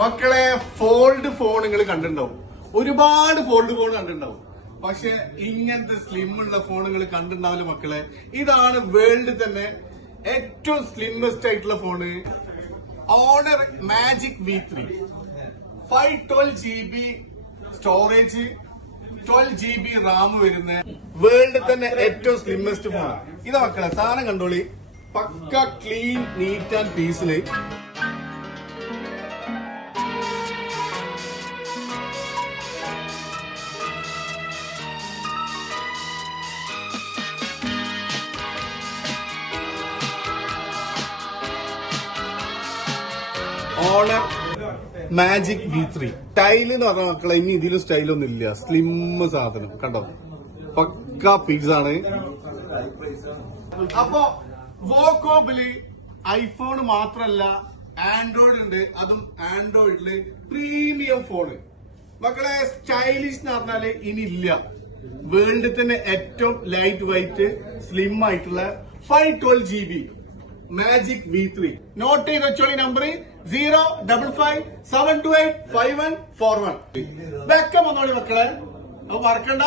മക്കളെ fold phone നിങ്ങൾ കണ്ടിട്ടുണ്ടാവും, ഒരുപാട് ഫോൾഡ് ഫോൺ കണ്ടിട്ടുണ്ടാവും. പക്ഷെ ഇങ്ങനത്തെ സ്ലിം ഉള്ള ഫോണുകൾ കണ്ടിട്ടുണ്ടാവില്ല മക്കളെ. ഇതാണ് വേൾഡിൽ തന്നെ ഏറ്റവും സ്ലിമ്മസ്റ്റ് ആയിട്ടുള്ള phone. Owner Magic V3 512 GB storage, 12 GB Ram വരുന്ന വേൾഡിൽ തന്നെ ഏറ്റവും സ്ലിമ്മസ്റ്റ് ഫോൺ ഇതാ മക്കളെ. സാധനം കണ്ടോളി, പക്ക ക്ലീൻ നീറ്റ് ആൻഡ് പീസില്. ഓണർ മാജിക് V3 സ്റ്റൈൽ എന്ന് പറഞ്ഞ മക്കളെ, ഇനി ഇതിലും സ്റ്റൈലൊന്നും ഇല്ല. സ്ലിം സാധനം കണ്ടോ, പക്ക പീസാണ്. അപ്പൊ വോക്കോബില് ഐഫോൺ മാത്രല്ല ആൻഡ്രോയിഡ് ഉണ്ട്. അതും ആൻഡ്രോയിഡില് പ്രീമിയം ഫോണ് മക്കളെ. സ്റ്റൈലിഷ് എന്ന് പറഞ്ഞാല് ഇനി ഇല്ല. വേൾഡിൽ തന്നെ ഏറ്റവും ലൈറ്റ് വെയിറ്റ് സ്ലിം ആയിട്ടുള്ള 512 GB മാജിക് V3 നോട്ട് ചെയ്ത് വെച്ചോളി. നമ്പർ 05557285141. വെക്കം വന്നോളി മക്കളെ, അത് മറക്കണ്ട.